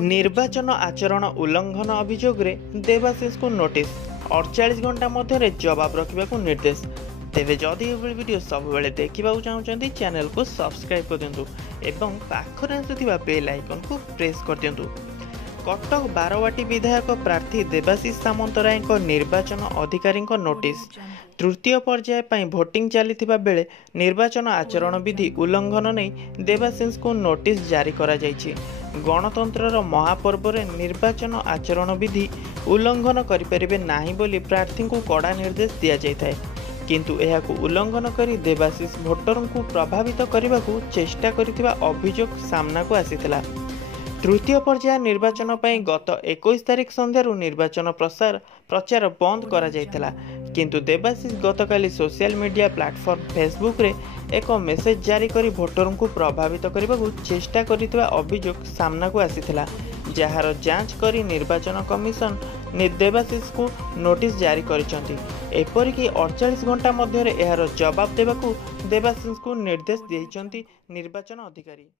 निर्वाचन आचरण उल्लंघन अभियोग में देवाशीष को नोटिस 48 घंटा मध्य जवाब रखा निर्देश। तेरे जदि ये वीडियो सब देखा चाहते चैनल को सब्सक्राइब कर दिंतु एवं पाखरे आसुवा बेल आइकन को प्रेस कर दिंतु। कटक बारवाटी विधायक प्रार्थी देवाशीष सामंतराय निर्वाचन अधिकारी नोटिस तृतीय पर्याय पर भोटिंग चली बेले निर्वाचन आचरण विधि उल्लंघन नहीं देवाशीष को नोटिस जारी करा जायछि। गणतंत्र महापर्व में निर्वाचन आचरण विधि उल्लंघन करें नहीं बोली प्रार्थी को कड़ा निर्देश दि जाए, किंतु यह उल्लंघन कर देवाशीष भोटर को प्रभावित करने को चेष्टा करथिबा अभियोग सामना को आसीथिला। तृतीय पर्याय निर्वाचन पर गत 21 तारिख संध्यारू निर्वाचन प्रचार बंद करा जायथिला, किंतु देवाशीष गतकाली सोशल मीडिया प्लेटफॉर्म फेसबुक रे एक मेसेज जारी करी भोटर को प्रभावित करने को चेष्टा करथिबा अभियोग सामना को आसीथिला, जार जांच करी निर्वाचन कमिशन देवाशीष को नोटिस जारी करिसंती। एपरिकी 48 घंटा मध्य यार जवाब देवाकू देवाशीष को निर्देश देइसंती निर्वाचन अधिकारी।